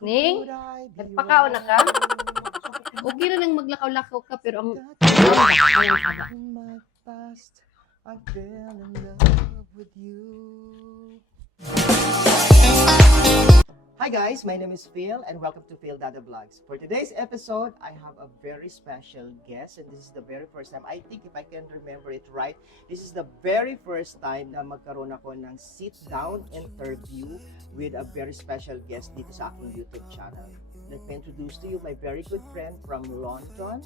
Ning, nagpakaon na ka? Okay na nang maglakaw-lakaw ka, pero ang... In my past, I fell in love with you. Hi guys, my name is Phil and welcome to Phil Dada Vlogs. For today's episode, I have a very special guest and this is the very first time, I think if I can remember it right, this is the very first time na magkaroon ako ng sit-down interview with a very special guest dito sa aking YouTube channel. Let me introduce to you my very good friend from London,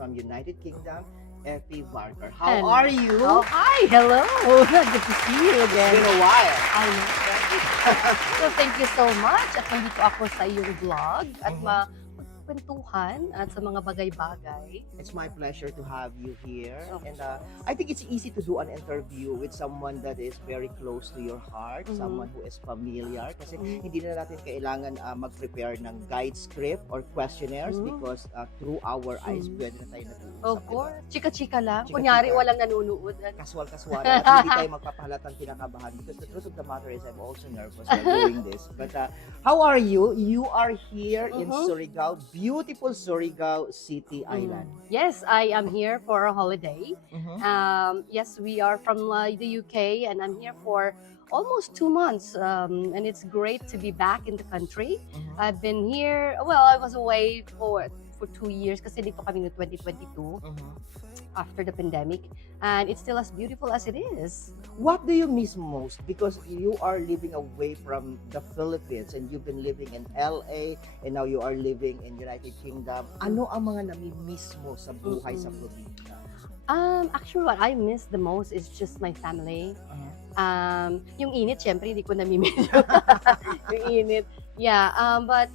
from United Kingdom, Effie Barker. How are you? Oh, hi! Hello! Good to see you It's again. been a while. I know. So, thank you so much. At nandito ako sa iyong vlog at magkwentuhan at sa mga bagay-bagay. It's my pleasure to have you here. And I think it's easy to do an interview with someone that is very close to your heart, someone who is familiar. Kasi hindi na natin kailangan mag-prepare ng guide script or questionnaires because through our eyes, pwede na tayo nag-uusap. Of course. Chika-chika lang. Chika-chika. Kunyari, walang nanunood. Casual at hindi tayo magpapahalatang kinakabahan because the truth of the matter is I'm also nervous while doing this. But how are you? You are here in Surigao, beautiful Surigao City Island. Yes, I am here for a holiday. Yes, we are from the UK and I'm here for almost 2 months. And it's great to be back in the country. I've been here, well, I was away for 2 years kasi dito kami no 2022 after the pandemic. And it's still as beautiful as it is. What do you miss most? Because you are living away from the Philippines and you've been living in LA and now you are living in United Kingdom. Ano ang mga nami-miss mo sa buhay sa probinsya? Actually, what I miss the most is just my family. Yung init, syempre, hindi ko namimiss. Yung init. Yeah, but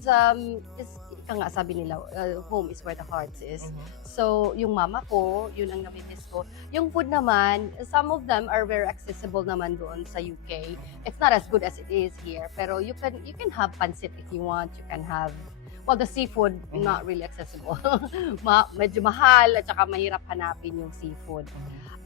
it's, ika nga sabi nila, home is where the heart is. So, yung mama ko, yun ang namimiss ko. Yung food naman, some of them are very accessible naman doon sa UK. It's not as good as it is here, pero you can have pancit if you want. You can have, well, the seafood, not really accessible. Medyo mahal at saka mahirap hanapin yung seafood.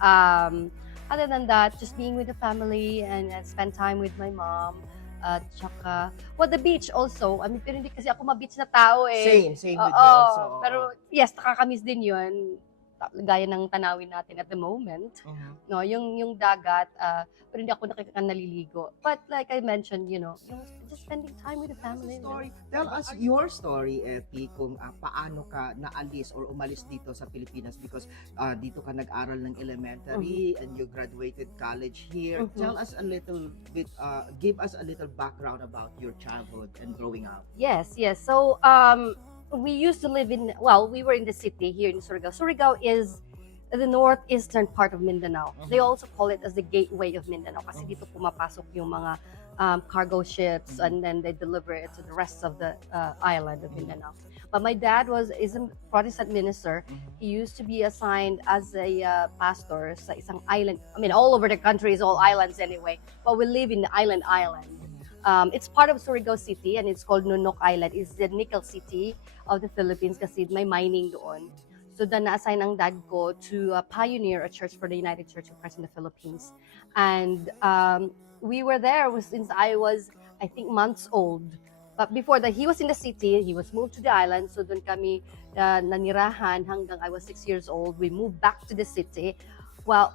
Other than that, just being with the family and spend time with my mom. At saka, well, the beach also. I mean, pero hindi kasi ako ma-beach na tao eh. Same with me also. Pero yes, nakakamiss din yun. Gaya ng tanawin natin at the moment. No, yung dagat, pero hindi ako naliligo. But like I mentioned, you know, just spending time with the family. Story. Tell us your story, Effie, kung paano ka naalis or umalis dito sa Pilipinas because dito ka nag-aral ng elementary and you graduated college here. Tell us a little bit, give us a little background about your childhood and growing up. Yes. So, we used to live in, well, we were in the city here in Surigao. Surigao is the northeastern part of Mindanao. They also call it as the gateway of Mindanao kasi dito pumapasok yung mga cargo ships and then they deliver it to the rest of the island of Mindanao. But my dad is a Protestant minister. He used to be assigned as a pastor sa isang island. I mean, all over the country is all islands anyway. But we live in the island. It's part of Surigao City and it's called Nonok Island. It's the nickel city of the Philippines kasi may mining doon. So then na-assign ang dad ko to pioneer a church for the United Church of Christ in the Philippines. And we were there since I was, I think, months old. But before that, he was in the city. He was moved to the island. So doon kami nanirahan hanggang I was 6 years old. We moved back to the city. Well,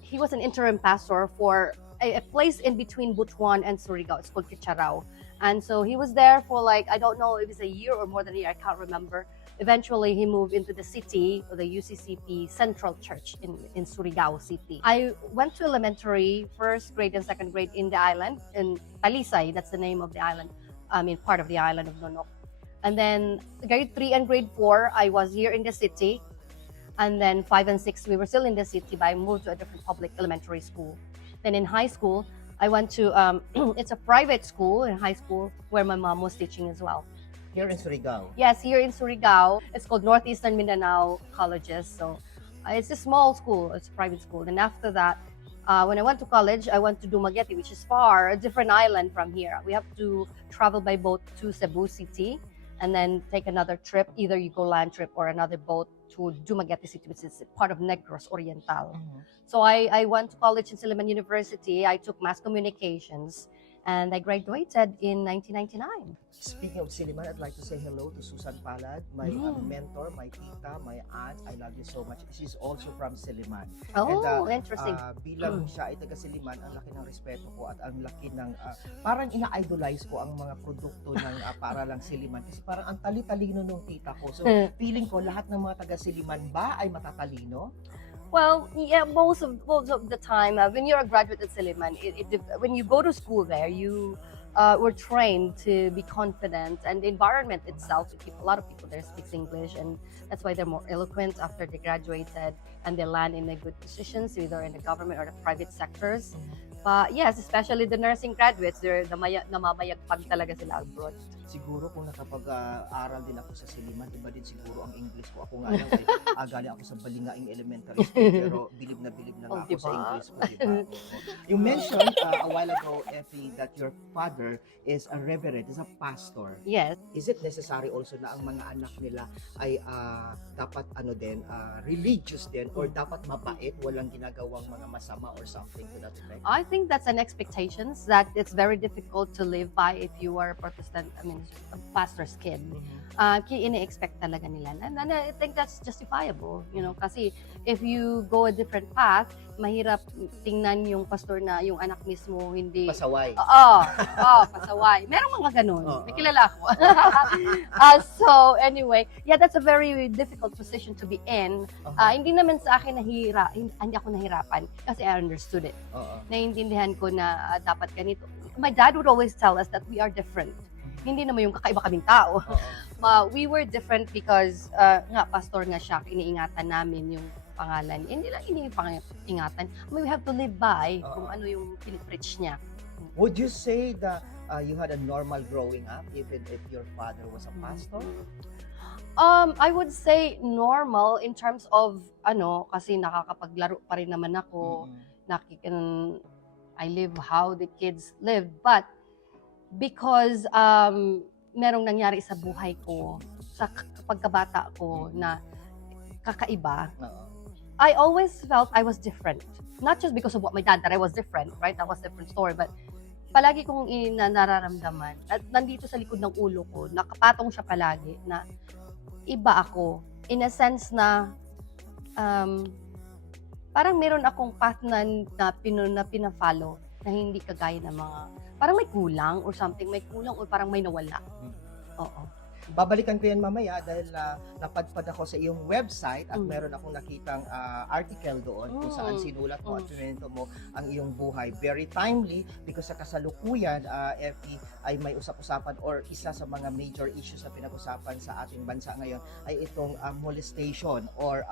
he was an interim pastor for a place in between Butuan and Surigao. It's called Kicharao. And so he was there for like, I don't know if it's a year or more than a year, I can't remember. Eventually, he moved into the city, the UCCP Central Church in Surigao City. I went to elementary, first grade and second grade in the island, in Talisay, that's the name of the island, I mean, part of the island of Nonok. And then grade 3 and grade 4, I was here in the city. And then 5 and 6, we were still in the city, but I moved to a different public elementary school. Then in high school, I went to, it's a private school in high school where my mom was teaching as well. Here in Surigao. Yes, here in Surigao. It's called Northeastern Mindanao Colleges. So it's a small school, it's a private school. And after that, when I went to college, I went to Dumaguete, which is far, a different island from here. We have to travel by boat to Cebu City and then take another trip. Either you go land trip or another boat to Dumaguete City, which is part of Negros Oriental. So I went to college in Silliman University. I took mass communications. and I graduated in 1999. Speaking of Silliman, I'd like to say hello to Susan Palad, my mentor, my tita, my aunt. I love you so much. She's also from Silliman. Oh, interesting. Bilang siya ay taga Silliman, ang laki ng respeto ko at ang laki ng parang ina-idolize ko ang mga produkto ng Paaralang Silliman kasi parang ang tali-talino ng tita ko. So feeling ko lahat ng mga taga Silliman ba ay matatalino? Well, yeah, most of the time, when you're a graduate at Silliman, when you go to school there, you were trained to be confident, and the environment itself, a lot of people there speaks English, and that's why they're more eloquent after they graduated and they land in a good positions, either in the government or the private sectors. But yes, especially the nursing graduates, they're namamayagpag talaga sila abroad. Siguro kung nakapag-aral din ako sa Silliman, iba din siguro ang English ko. Ako nga lang, galing ako sa Balingaing Elementary School, pero bilib na nga ako sa English ko, diba? You mentioned a while ago, Effie, that your father is a reverend, is a pastor. Yes. Is it necessary also na ang mga anak nila ay dapat religious din or dapat mabait, walang ginagawang mga masama or something to that effect? I think that's an expectation that it's very difficult to live by if you are a Protestant, a pastor's kid. Ini-expect talaga nila. And I think that's justifiable, kasi if you go a different path, mahirap tingnan yung pastor na yung anak mismo hindi Pasaway. Pasaway. Merong mga ganun. May kilala ako. So anyway, yeah, that's a very difficult position to be in. Hindi naman sa akin hindi ako nahirapan kasi I understood it. Naiintindihan ko na dapat ganito. My dad would always tell us that we are different. Hindi naman yung kakaiba kaming tao. We were different because pastor nga siya, iniingatan namin yung pangalan. Hindi lang iniingatan. We have to live by kung ano yung pinipreach niya. Would you say that you had a normal growing up even if your father was a pastor? I would say normal in terms of kasi nakakapaglaro pa rin naman ako. I live how the kids live, but because merong nangyari sa buhay ko, sa pagkabata ko na kakaiba, I always felt I was different. Not just because of what my dad, that I was different, right? That was a different story, but palagi kong nararamdaman at nandito sa likod ng ulo ko, nakapatong siya palagi na iba ako. In a sense na parang meron akong path na pina-follow na hindi kagaya ng mga parang may kulang or something, may kulang or parang may nawala. Oo. Babalikan ko yan mamaya dahil napadpad ako sa iyong website at meron akong nakitang article doon kung saan sinulat mo at sinunento mo ang iyong buhay. Very timely because sa kasalukuyan, Effie, ay may usap-usapan or isa sa mga major issues na pinag-usapan sa ating bansa ngayon ay itong molestation or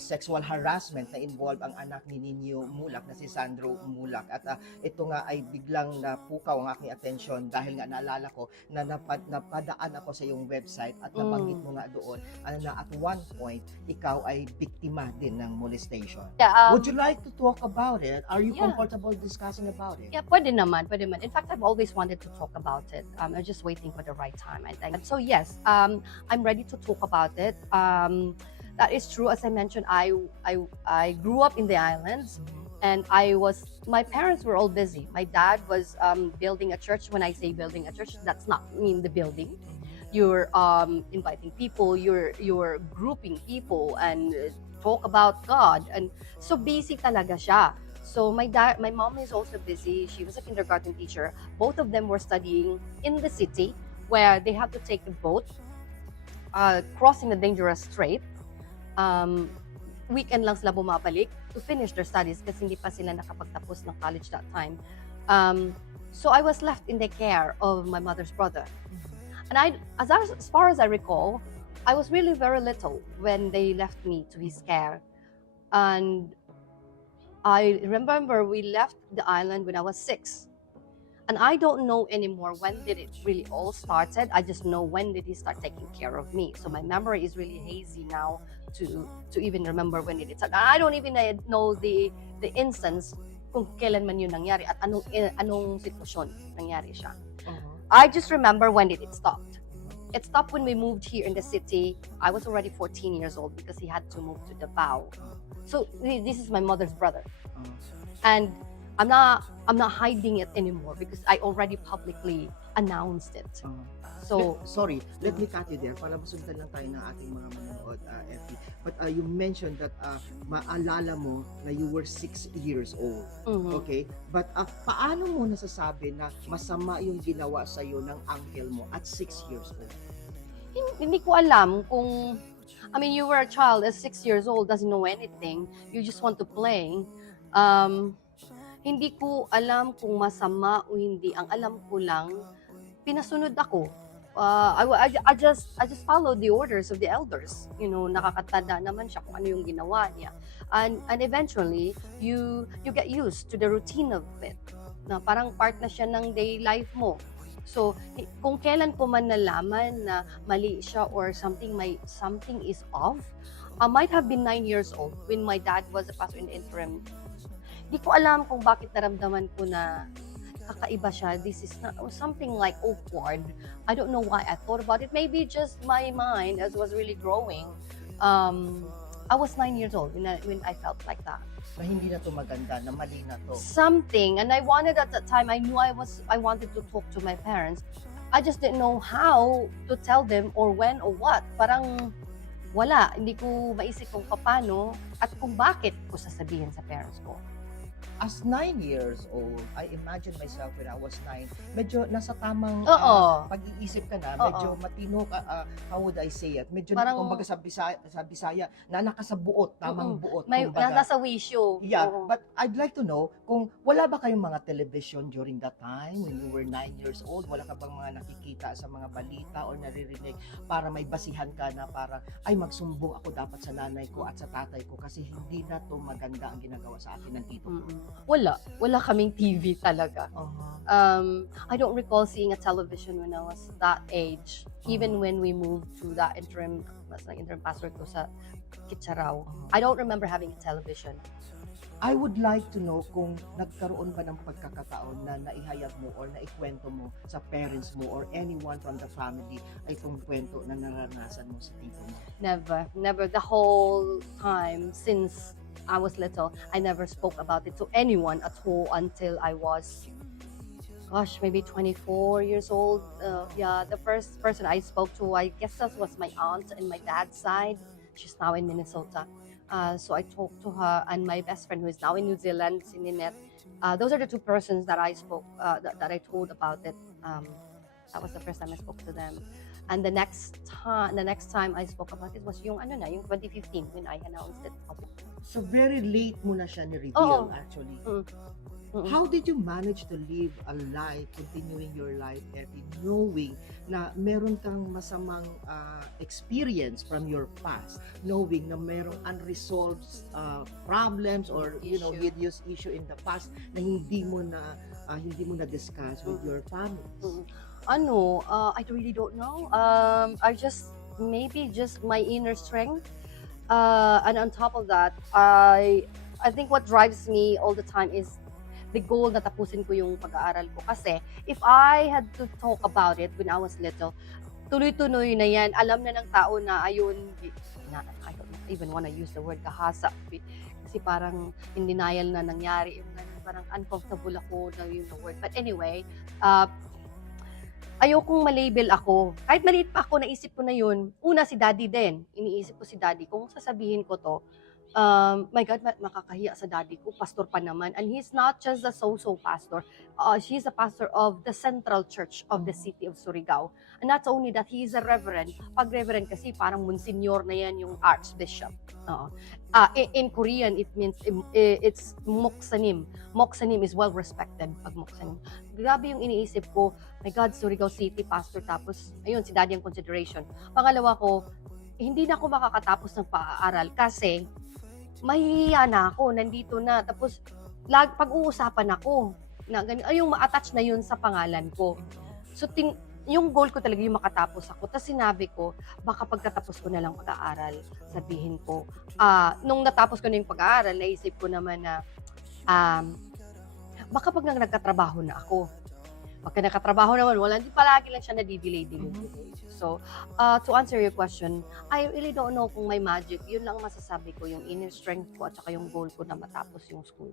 sexual harassment na involve ang anak ni Nino Mulak na si Sandro Mulak. At ito nga ay biglang napukaw ang aking atensyon dahil nga naalala ko na napadaan ako sa iyong website at nabanggit mo nga doon na at one point ikaw ay biktima din ng molestation. Yeah, would you like to talk about it? Are you comfortable discussing about it? Yeah, pwede naman. In fact, I've always wanted to talk about it. I'm just waiting for the right time, I think. So yes, I'm ready to talk about it. That is true. As I mentioned, I grew up in the islands. And my parents were all busy. My dad was building a church. When I say building a church, that's not mean the building. You're inviting people, you're grouping people and talk about God. And so busy talaga siya. So my mom is also busy. She was a kindergarten teacher. Both of them were studying in the city where they had to take a boat, crossing the dangerous strait. Weekend lang sila bumabalik to finish their studies kasi hindi pa sila nakapagtapos ng college that time. So I was left in the care of my mother's brother. And as far as I recall, I was really very little when they left me to his care. And I remember we left the island when I was 6. And I don't know anymore when did it really all started. I just know when did he start taking care of me. So my memory is really hazy now to even remember when did it start. I don't even know the instance kung kailan man yun nangyari at anong sitwasyon nangyari siya. I just remember when did it stopped. It stopped when we moved here in the city. I was already 14 years old because he had to move to Davao. So this is my mother's brother. And I'm not hiding it anymore because I already publicly announced it. So, Sorry, let me cut you there para masundan lang tayo ng ating mga manonood, Effie. But you mentioned that maalala mo na you were 6 years old. mhm. Okay? But paano mo nasasabi na masama yung ginawa sa'yo ng uncle mo at 6 years old? Hindi ko alam kung, I mean, you were a child at 6 years old, doesn't know anything. You just want to play. Hindi ko alam kung masama o hindi. Ang alam ko lang, pinasunod ako. I just followed the orders of the elders. You know, nakakatanda naman siya kung ano yung ginawa niya. And eventually, you get used to the routine of it. Na parang part na siya ng day life mo. So, kung kailan ko man nalaman na mali siya or something is off, I might have been 9 years old when my dad was a pastor in the interim. Di ko alam kung bakit naramdaman ko na kakaiba siya. This is not, something like awkward. I don't know why I thought about it. Maybe just my mind as was really growing. I was 9 years old when I felt like that. Na hindi na to maganda, na mali na to. Something, and I wanted at that time, I knew I wanted to talk to my parents. I just didn't know how to tell them or when or what. Parang wala, hindi ko maisip kung paano at kung bakit ko sasabihin sa parents ko. As 9 years old, I imagine myself when I was 9, medyo nasa tamang Oo. pag-iisip ka na, Oo. medyo matino ka, how would I say it? Medyo Parang- kumbaga sa Bisaya, na nakasabuot, tamang buot. May kumbaga. nasa wisyo. Yeah, Oo. but I'd like to know kung wala ba kayong mga television during that time when you were 9 years old? Wala ka bang mga nakikita sa mga balita or naririnig para may basihan ka na para ay magsumbong ako dapat sa nanay ko at sa tatay ko kasi hindi na to maganda ang ginagawa sa akin ng tito ko. Wala kaming TV talaga. I don't recall seeing a television when I was that age. Even when we moved to that interim pastor ko sa Kitcharaw. I don't remember having a television. I would like to know kung nagkaroon ba ng pagkakataon na naihayag mo or naikwento mo sa parents mo or anyone from the family ay itong kwento na naranasan mo sa tito mo. Never. The whole time since I was little, I never spoke about it to anyone at all until I was, maybe 24 years old. The first person I spoke to, I guess that was my aunt and my dad's side. She's now in Minnesota. So I talked to her and my best friend who is now in New Zealand, si Ninette. Those are the two persons that I spoke, that I told about it. That was the first time I spoke to them. And the next time I spoke about it was yung 2015 when I announced it. So very late mo na siya ni-reveal Oo. actually. Mm. How did you manage to live a life, continuing your life, Effie, knowing na meron kang masamang experience from your past, knowing na merong unresolved problems or hideous issue in the past na hindi mo na discuss with your family? I really don't know. I just maybe just my inner strength. And on top of that, I think what drives me all the time is the goal na tapusin ko yung pag-aaral ko. Kasi if I had to talk about it when I was little, tuloy-tuloy na yan. Alam na ng tao na I don't even want to use the word kahasa. Kasi parang in denial na nangyari. Parang uncomfortable ako na yung word. But anyway, ayokong malabel ako. Kahit maliit pa ako, naisip ko na yun. Una, si daddy din. Iniisip ko si daddy. Kung sasabihin ko to, my God, makakahiya sa daddy ko. Pastor pa naman. And he's not just a so-so pastor. She's a pastor of the Central Church of the city of Surigao. And not only that, he is a reverend. Pag reverend kasi, parang monsignor na yan yung archbishop. In Korean, it means, it's moksanim. Moksanim is well-respected pag moksanim. Grabe yung iniisip ko, my God, Surigao City pastor. Tapos, ayun, si daddy ang consideration. Pangalawa ko, hindi na ako makakatapos ng pag-aaral kasi mahihiya na ako, nandito na. Tapos, pag-uusapan ako, na yung ma-attach na yun sa pangalan ko. So, yung goal ko talaga yung makatapos ako. Tapos sinabi ko, baka pagkatapos ko na lang pag-aaral, sabihin ko. Nung natapos ko na yung pag-aaral, naisip ko naman na, baka pag nagkatrabaho na ako, pagka nakatrabaho naman, hindi palagi lang siya na-delay. So, to answer your question, I really don't know kung may magic. Yun lang masasabi ko, yung inner strength ko at saka yung goal ko na matapos yung school.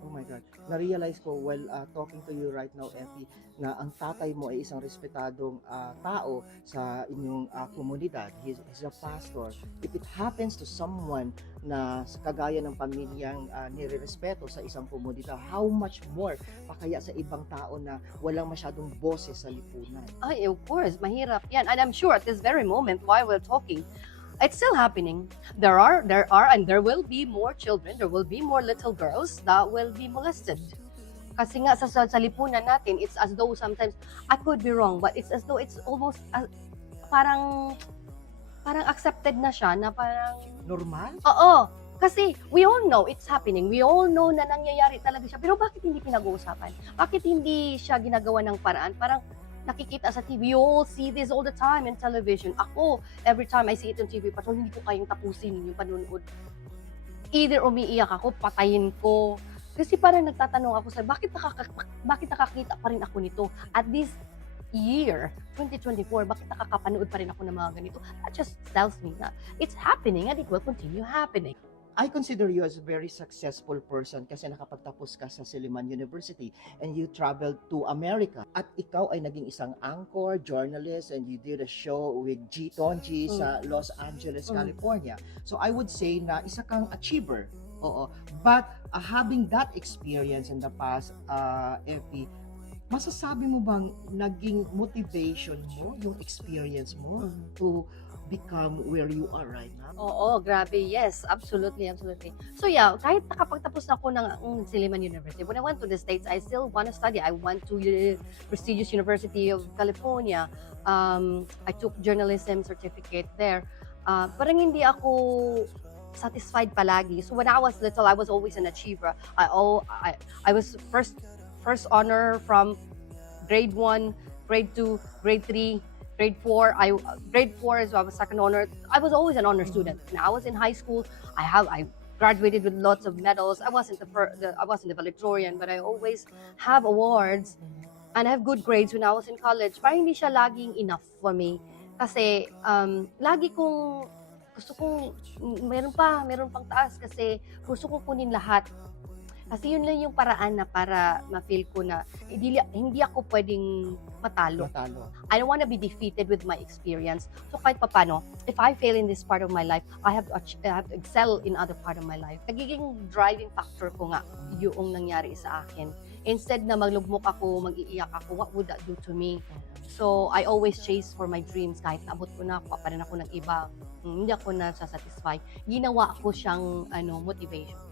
Oh my God. Na-realize ko while talking to you right now, Effie, na ang tatay mo ay isang respetadong tao sa inyong komunidad. He's a pastor. If it happens to someone na kagaya ng pamilyang nire-respeto sa isang komunidad, how much more pa kaya sa ibang tao na walang masyadong boses sa lipunan? Ay, of course, mahirap yan. And I'm sure at this very moment while we're talking, it's still happening. There are, and there will be more children, there will be more little girls that will be molested. Kasi nga sa lipunan natin, it's as though sometimes, I could be wrong, but it's as though it's almost parang accepted na siya, na parang, Normal? oo, kasi we all know it's happening. We all know na nangyayari talaga siya. Pero bakit hindi pinag-uusapan? Bakit hindi siya ginagawa ng paraan? Parang nakikita sa TV. You all see this all the time in television. Ako, every time I see it on TV, parang hindi ko kayang tapusin yung panunood. Either umiiyak ako, patayin ko. Kasi parang nagtatanong ako sa bakit nakakita pa rin ako nito? At this year, 2024, bakit nakakapanood pa rin ako ng mga ganito? That just tells me na it's happening and it will continue happening. I consider you as a very successful person kasi nakapagtapos ka sa Silliman University and you traveled to America. At ikaw ay naging isang anchor, journalist, and you did a show with G. Tonji sa Los Angeles, California. So I would say na isa kang achiever. Oo. But having that experience in the past, Effie, masasabi mo bang naging motivation mo, yung experience mo to become where you are right now? Oo, grabe. Yes, absolutely. So yeah, kahit nakapagtapos ako ng Silliman University, when I went to the States, I still want to study. I went to the prestigious University of California. I took journalism certificate there. Parang hindi ako satisfied palagi. So when I was little, I was always an achiever. I was first honor from grade 1, grade 2, grade 3, grade 4. Grade 4 is I was second honor. I was always an honor student. When I was in high school, I graduated with lots of medals. I wasn't the valedictorian, but I always have awards and I have good grades when I was in college. Parang hindi siya laging enough for me. Kasi lagi kong gusto kong meron pang taas kasi gusto kong kunin lahat. Kasi yun lang yung paraan na para ma-feel ko na hindi ako pwedeng matalo. I don't want to be defeated with my experience. So kahit papano, if I fail in this part of my life, I have to excel in other part of my life. Nagiging driving factor ko nga yung nangyari sa akin. Instead na maglugmok ako, mag-iiyak ako, what would that do to me? So I always chase for my dreams. Kahit naabot ko na, pa rin ako ng iba. Hindi ako na-satisfy. Ginawa ko siyang motivation.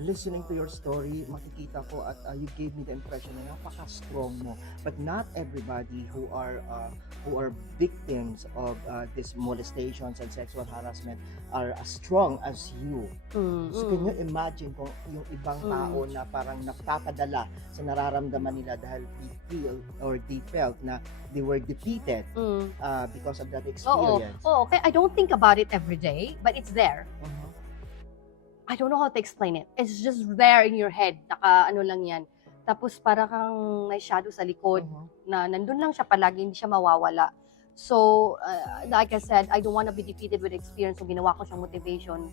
Listening to your story, makikita ko at you gave me the impression na napaka-strong mo. But not everybody who are victims of these molestations and sexual harassment are as strong as you. So can you imagine kung yung ibang tao na parang nagpapadala sa nararamdaman nila dahil they felt na they were defeated because of that experience? Okay. I don't think about it every day, but it's there. I don't know how to explain it. It's just there in your head. Lang yan. Tapos para kang may shadow sa likod na nandun lang siya palagi, hindi siya mawawala. So, like I said, I don't want to be defeated with experience. So, ginawa ko siyang motivation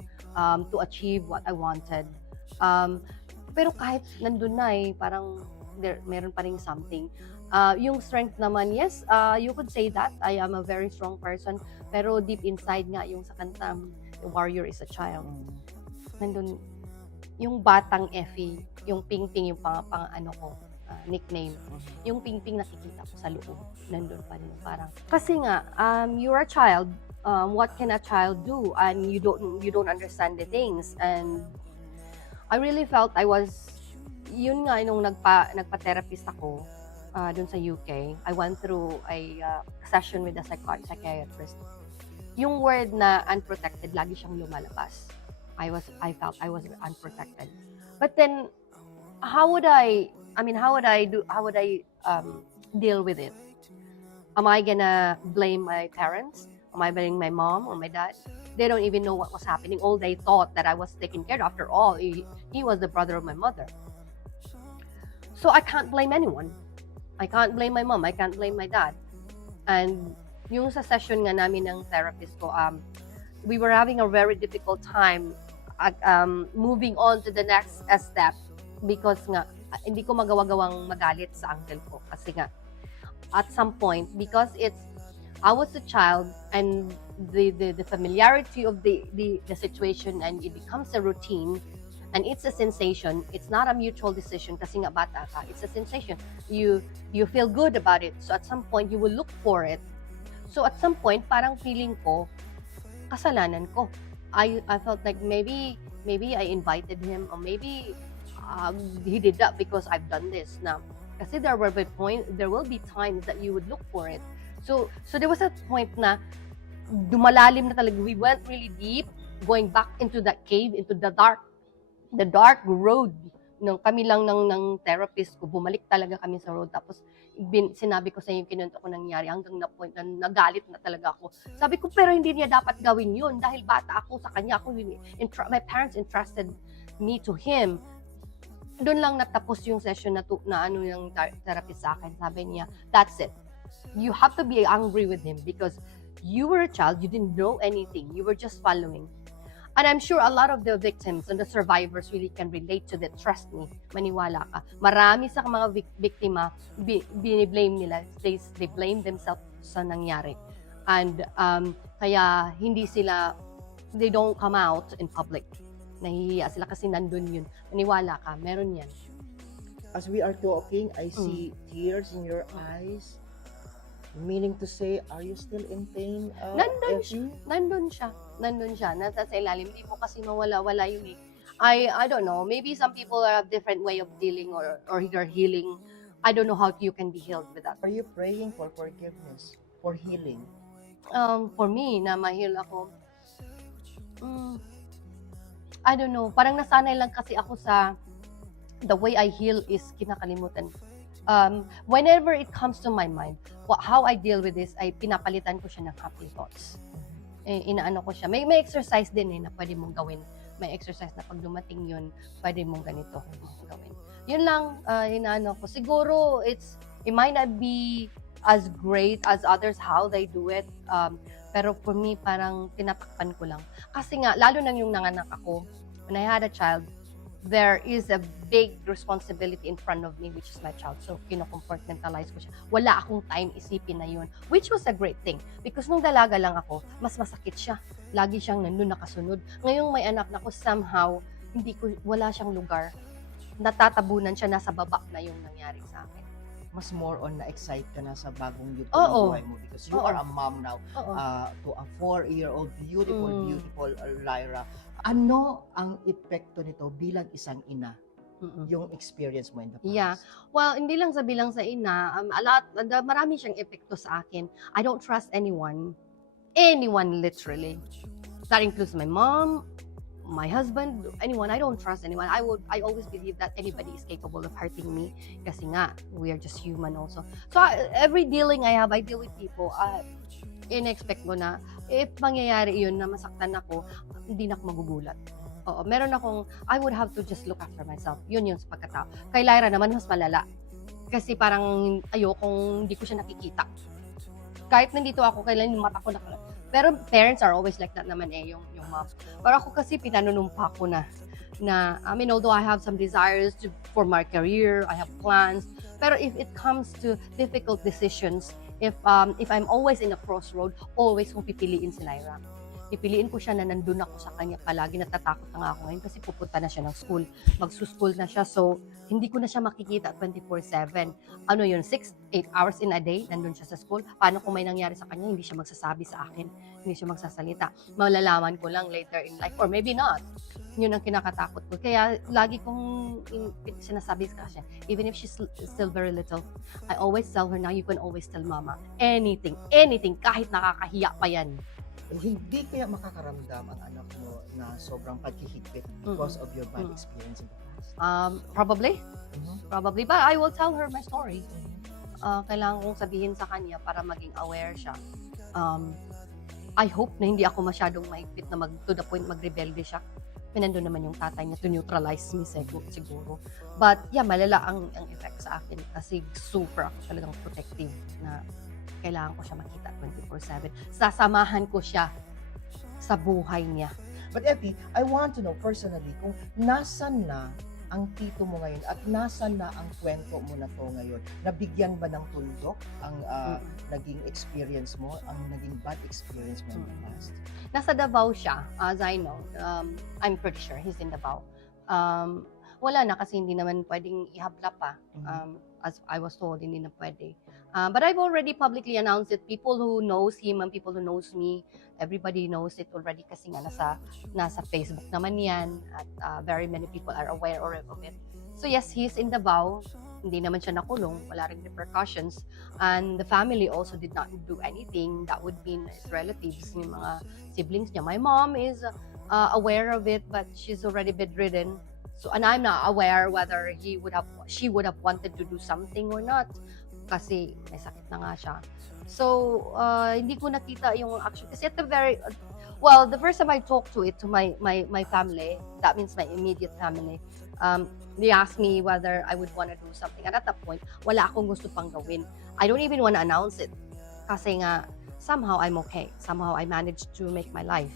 to achieve what I wanted. Pero kahit nandun na parang meron pa rin something. Yung strength naman, yes, you could say that. I am a very strong person. Pero deep inside nga, yung sa kanta, the warrior is a child. Nandun, yung batang Effie, yung Ping-Ping, yung nickname. Yung Ping-Ping nakikita ko sa loob. Nandun pa rin parang. Kasi nga, you're a child. What can a child do? And you don't understand the things. And I really felt yun nga, nung nagpa-therapist ako dun sa UK, I went through a session with a psychiatrist. Yung word na unprotected, lagi siyang lumalabas. I felt I was unprotected. But then, how would I deal with it? Am I gonna blame my parents? Am I blaming my mom or my dad? They don't even know what was happening. All they thought that I was taken care of. After all, he was the brother of my mother. So I can't blame anyone. I can't blame my mom. I can't blame my dad. And yung sa session nga namin ng therapist ko, we were having a very difficult time moving on to the next step because nga, hindi ko magawa-gawang magalit sa uncle ko. Kasi nga, at some point, because I was a child and the familiarity of the situation, and it becomes a routine and it's a sensation. It's not a mutual decision kasi nga bata ka. It's a sensation. You feel good about it. So at some point, you will look for it. So at some point, parang feeling ko, kasalanan ko. I felt like maybe I invited him, or maybe he did that because I've done this. Now, kasi there will be times that you would look for it. So there was a point na dumalalim na talaga. We went really deep, going back into that cave, into the dark road. Nung kami lang ng therapist ko, bumalik talaga kami sa road. Tapos sinabi ko sa inyo, kinunto ko nangyari hanggang na point na nagalit na talaga ako. Sabi ko, pero hindi niya dapat gawin yun dahil bata ako sa kanya. My parents entrusted me to him. Doon lang natapos yung session na ano yung therapist sa akin. Sabi niya, that's it. You have to be angry with him because you were a child, you didn't know anything, you were just following. And I'm sure a lot of the victims and the survivors really can relate to that. Trust me, maniwala ka. Marami sa mga biktima, biniblame nila. They blame themselves sa nangyari. And kaya they don't come out in public. Nahihiya sila kasi nandun yun. Maniwala ka, meron yan. As we are talking, I see tears in your eyes. Meaning to say, are you still in pain? Nandun siya. Nasa sa ilalim. Hindi mo kasi mawala-wala yun eh. I don't know. Maybe some people have different way of dealing or you're healing. I don't know how you can be healed with that. Are you praying for forgiveness? For healing? For me, na ma-heal ako, I don't know. Parang nasanay lang kasi ako sa the way I heal is kinakalimutan. Whenever it comes to my mind, how I deal with this, ay pinapalitan ko siya ng happy thoughts. Inaano ko siya. May exercise din na pwede mong gawin. May exercise na pag dumating yun, pwede mong ganito gawin. Yun lang, inaano ko. Siguro, it might not be as great as others how they do it. Pero for me, parang tinatakpan ko lang. Kasi nga, lalo nang yung nanganak ako, when I had a child, there is a big responsibility in front of me, which is my child. So, kino-compartmentalize ko siya. Wala akong time isipin na yun, which was a great thing. Because nung dalaga lang ako, mas masakit siya. Lagi siyang nandun nakasunod. Ngayong may anak na ako, somehow, wala siyang lugar. Natatabunan siya, nasa baba na yung nangyari sa akin. Mas more on na-excite ka na sa bagong yuto ng Oo. buhay mo because you are a mom now to a 4-year-old beautiful Lyra. Ano ang epekto nito bilang isang ina? Yung experience mo in the past? Yeah. Well, hindi lang bilang sa ina, marami siyang epekto sa akin. I don't trust anyone literally. That includes my mom, my husband, anyone. I don't trust anyone. I always believe that anybody is capable of hurting me kasi nga, we are just human also. So, every dealing I have, I deal with people. In-expect ko na, if mangyayari yun na masaktan ako, hindi na ako magugulat. Oo, meron akong, I would have to just look after myself. Yun sa pagkatao. Kay Lyra naman, mas malala. Kasi parang ayokong hindi ko siya nakikita. Kahit nandito ako, kailan yung mata ko nakalala. Pero parents are always like that naman yung mom. Pero ako kasi pinanunumpa ko na I mean, although I have some desires for my career, I have plans, pero if it comes to difficult decisions, if I'm always in a crossroad, always kong pipiliin si Lyra. Pipiliin ko siya na nandun ako sa kanya palagi. Natatakot na nga ako ngayon kasi pupunta na siya ng school. Magsuschool na siya, so hindi ko na siya makikita 24/7. Ano yun, 6-8 hours in a day, nandun siya sa school. Paano kung may nangyari sa kanya, hindi siya magsasabi sa akin, hindi siya magsasalita. Malalaman ko lang later in life, or maybe not. Yun ang kinakatakot ko. Kaya lagi kong sinasabi sa siya, even if she's still very little, I always tell her, now you can always tell mama anything, kahit nakakahiya pa yan. Hindi kaya makakaramdam ang anak mo na sobrang pagkihigpit because of your bad experience in the past? Probably. Probably. But I will tell her my story. Kailangan kong sabihin sa kanya para maging aware siya. I hope na hindi ako masyadong mahigpit na to the point magrebelde siya. Nandun naman yung tatay niya to neutralize me siguro. But yeah, malala ang effect sa akin kasi super ako talagang protective na kailangan ko siya makita 24/7. Sasamahan ko siya sa buhay niya. But Effie, I want to know personally kung nasan na ang tito mo ngayon at nasa na ang kwento mo na to ngayon? Nabigyan ba ng tuldok ang naging experience mo, ang naging bad experience mo in the past? Nasa Davao siya, as I know. I'm pretty sure he's in Davao. Wala na kasi hindi naman pwedeng ihabla pa. As I was told, hindi na pwede. But I've already publicly announced it. People who knows him and people who knows me, everybody knows it already kasi nga nasa Facebook naman yan at very many people are aware of it. So yes, he's in Davao. Hindi naman siya nakulong. Wala ring repercussions. And the family also did not do anything. That would mean his relatives, yung mga siblings niya. My mom is aware of it, but she's already bedridden. So, and I'm not aware whether she would have wanted to do something or not. Kasi may sakit na nga siya. So, hindi ko nakita yung action. Kasi at the the first time I talked to my family, that means my immediate family, they asked me whether I would want to do something. And at that point, wala akong gusto pang gawin. I don't even want to announce it. Kasi nga, somehow I'm okay. Somehow I managed to make my life.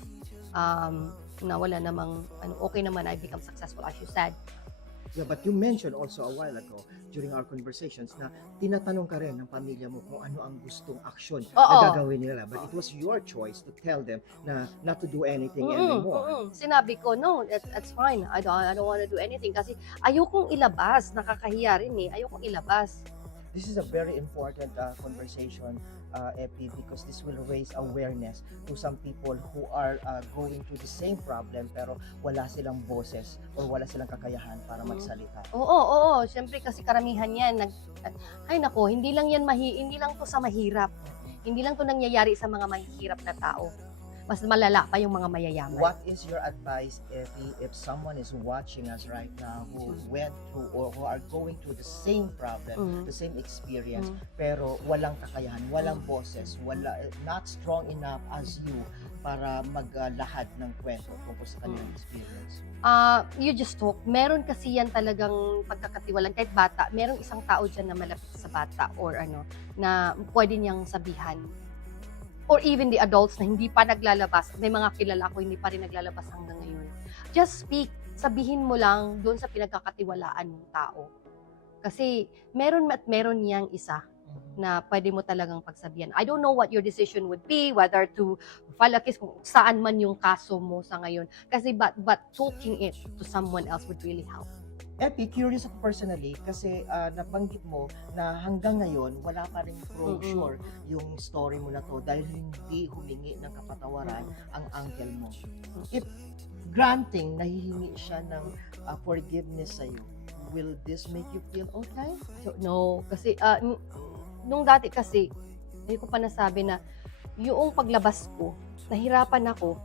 Na wala namang, okay naman, I become successful, as you said. Yeah, but you mentioned also a while ago during our conversations na tinatanong ka rin ng pamilya mo kung ano ang gustong aksyon na gagawin nila. But it was your choice to tell them na not to do anything anymore. Sinabi ko, no, it's fine. I don't want to do anything kasi ayokong ilabas. Nakakahiya rin eh. Ayokong ilabas. This is a very important conversation, Epi, because this will raise awareness to some people who are going through the same problem pero wala silang boses or wala silang kakayahan para magsalita. Oo. Siyempre kasi karamihan yan. Ay nako, hindi lang to sa mahirap. Hindi lang to nangyayari sa mga mahihirap na tao. Mas malala pa yung mga mayayaman. What is your advice, Epi, if someone is watching us right now who went through or who are going through the same problem, the same experience, pero walang kakayahan, walang boses, not strong enough as you para maglahad ng kwento tungkol sa kanilang experience? You just talk. Meron kasi yan talagang pagkakatiwalaan. Kahit bata, merong isang tao dyan na malapit sa bata or na pwede niyang sabihan. Or even the adults na hindi pa naglalabas. May mga kilala ko hindi pa rin naglalabas hanggang ngayon. Just speak. Sabihin mo lang doon sa pinagkakatiwalaan ng tao. Kasi meron niyang isa na pwede mo talagang pagsabihan. I don't know what your decision would be, whether to file a case, kung saan man yung kaso mo sa ngayon. Kasi but talking it to someone else would really help. Epi, curious ako personally kasi nabanggit mo na hanggang ngayon wala pa rin closure yung story mo na to dahil hindi humingi ng kapatawaran ang uncle mo. If granting nahihingi siya ng forgiveness sa'yo, will this make you feel okay? No, kasi nung dati kasi, hindi ko pa nasabi na yung paglabas ko, nahirapan ako,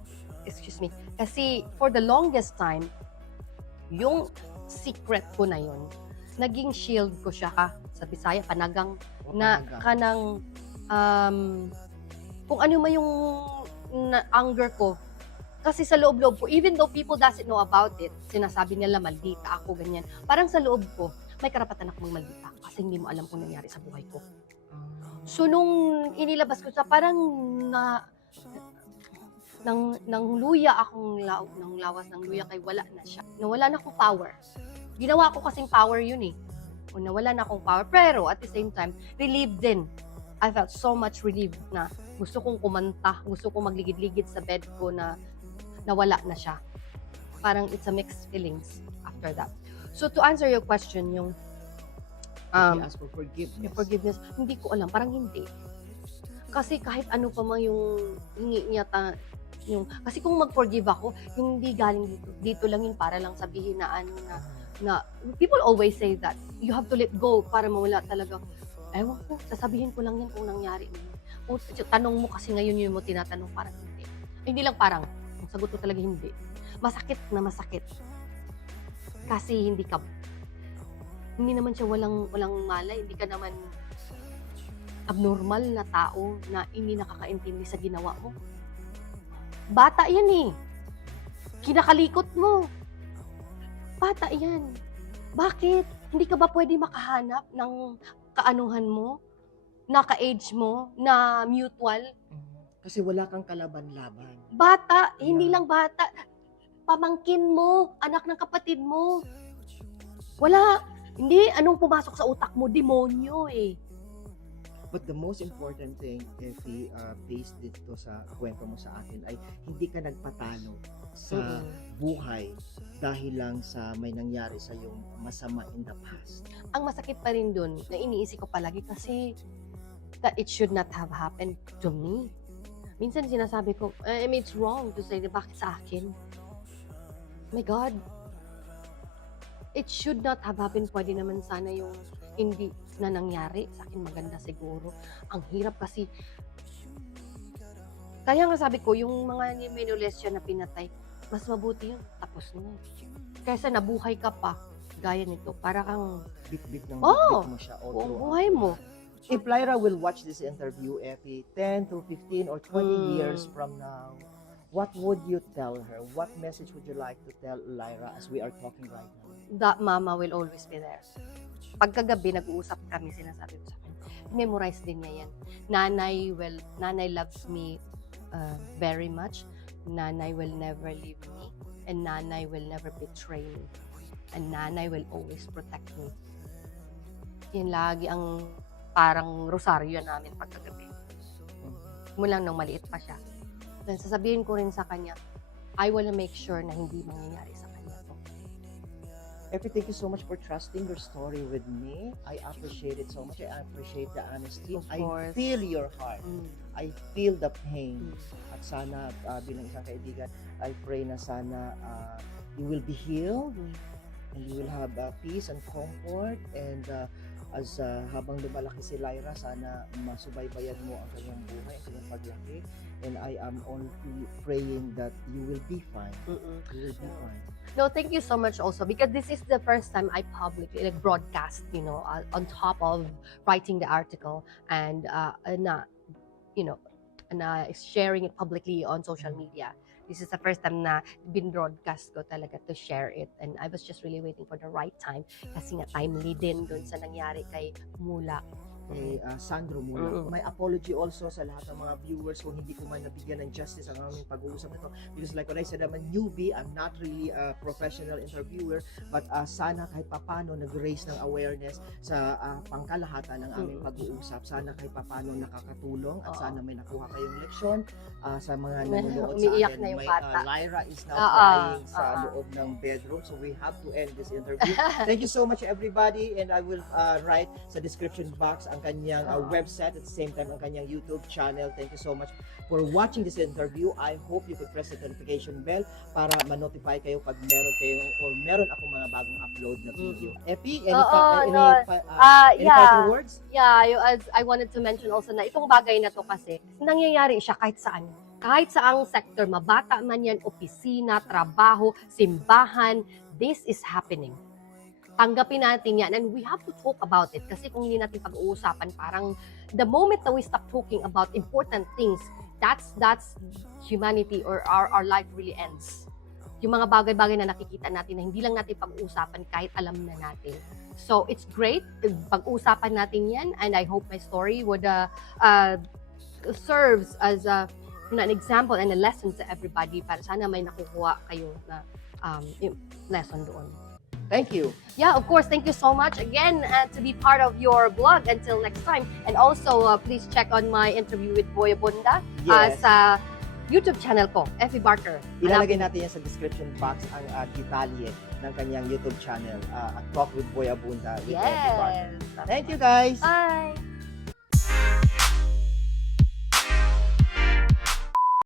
kasi for the longest time, yung secret ko na yun, naging shield ko siya sa Bisaya, panagang, na kanang, kung ano man yung anger ko, kasi sa loob-loob ko, even though people doesn't know about it, sinasabi nila maldita ako, ganyan, parang sa loob ko, may karapatan akong maldita kasi hindi mo alam kung nangyari sa buhay ko. So, nung inilabas ko siya, parang nang luya akong lawas ng luya kay wala na siya. Nawala na akong power. Ginawa ko kasing power yun eh. O nawala na akong power. Pero at the same time, relieved din. I felt so much relieved na gusto kong kumanta, gusto kong magligid-ligid sa bed ko na nawala na siya. Parang it's a mixed feelings after that. So to answer your question, yung ask for forgiveness. Yung forgiveness, hindi ko alam, parang hindi. Kasi kahit ano pa man yung hingi niya kasi kung mag-forgive ako, hindi galing dito lang yun para lang sabihin na people always say that you have to let go para mawala talaga. Ewan ko, sasabihin ko lang yan kung nangyari. O, tanong mo kasi ngayon yun mo tinatanong, parang hindi. Hindi lang parang, ang sagot ko talaga hindi. Masakit na masakit. Kasi hindi naman siya walang malay, hindi ka naman abnormal na tao na hindi nakakaintindi sa ginawa mo. Bata yan eh. Kinakalikot mo. Bata yan. Bakit? Hindi ka ba pwede makahanap ng kaanuhan mo? Na ka-age mo? Na mutual? Kasi wala kang kalaban-laban. Bata. Hindi lang bata. Pamangkin mo. Anak ng kapatid mo. Wala. Hindi, anong pumasok sa utak mo? Demonyo eh. But the most important thing, if based dito sa kwento mo sa akin, ay hindi ka nagpatalo sa buhay dahil lang sa may nangyari sa yung masama in the past. Ang masakit pa rin dun, na iniisip ko palagi kasi that it should not have happened to me. Minsan sinasabi ko, I mean, it's wrong to say, bakit sa akin? My God. It should not have happened. Pwede naman sana yung hindi na nangyari. Sa akin maganda siguro. Ang hirap kasi. Kaya nga sabi ko, yung mga ni Menolesyo na pinatay, mas mabuti yun. Tapos na. Kaysa nabuhay ka pa. Gaya nito. Para kang, Bit-bit ng Oh! bit mo siya. all buong throughout. buhay mo. If Lyra will watch this interview, Effie, 10 to 15 or 20 Mm. years from now, what would you tell her? What message would you like to tell Lyra as we are talking right now? That mama will always be there. Pagkagabi, nag-uusap kami, sinasabi ko sa kanya, memorize din niya yan. Nanay loves me very much. Nanay will never leave me. And nanay will never betray me. And nanay will always protect me. Yan lagi ang parang rosaryo namin pagkagabi. Mula nung maliit pa siya. Then sasabihin ko rin sa kanya, I will make sure na hindi mangyayari sa kanya to. Effie, thank you so much for trusting your story with me. I appreciate it so much. I appreciate the honesty. Of I course. feel your heart. Mm. I feel the pain. Mm. At sana, bilang isang kaibigan, I pray na sana you will be healed Mm. and you will have peace and comfort. And as habang lumalaki si Lyra, sana masubaybayan mo ang kanyang buhay, ang kanyang paglaki. And I am only praying that you will be fine. Mm-mm. You will be fine. No, thank you so much also because this is the first time I publicly like broadcast, on top of writing the article and sharing it publicly on social media. This is the first time na bin-broadcast ko talaga to share it. And I was just really waiting for the right time kasi nga timely din dun sa nangyari kay Mula. Kay Sandro muna. Mm-mm. May apology also sa lahat ng mga viewers kung hindi ko man nabigyan ng justice ang aming pag-uusap nito. Because like what I said, I'm a newbie. I'm not really a professional interviewer. But sana kahit papano nag-raise ng awareness sa pangkalahatan ng aming pag-uusap. Sana kahit papano nakakatulong at Oo. sana may nakuha kayong leksyon sa mga nanonood sa Umiiyak akin. na yung May, bata. Lyra is now Oo, crying sa oo. loob ng bedroom. So we have to end this interview. Thank you so much everybody, and I will write sa description box ang kanyang website at the same time ang kanyang YouTube channel. Thank you so much for watching this interview. I hope you could press the notification bell para ma-notify kayo pag meron akong mga bagong upload na video. Epi, any parting words? Yeah, as I wanted to mention also na itong bagay na to kasi nangyayari siya kahit saan. Kahit saang sector, mabata man yan, opisina, trabaho, simbahan, this is happening. Tanggapin natin yan and we have to talk about it kasi kung hindi natin pag-uusapan, parang the moment that we stop talking about important things, that's humanity or our life really ends. Yung mga bagay-bagay na nakikita natin na hindi lang natin pag-uusapan kahit alam na natin. So it's great, pag-uusapan natin yan and I hope my story would serves as an example and a lesson to everybody para sana may nakukuha kayo na lesson doon. Thank you. Yeah, of course. Thank you so much again to be part of your blog. Until next time. And also, please check on my interview with Boy Bunda Yes. sa YouTube channel ko, Effie Barker. Ilalagay natin yan sa description box ang detalye ng kanyang YouTube channel at Talk with Boy Abunda with Effie Barker. Yes. Thank you guys. Bye.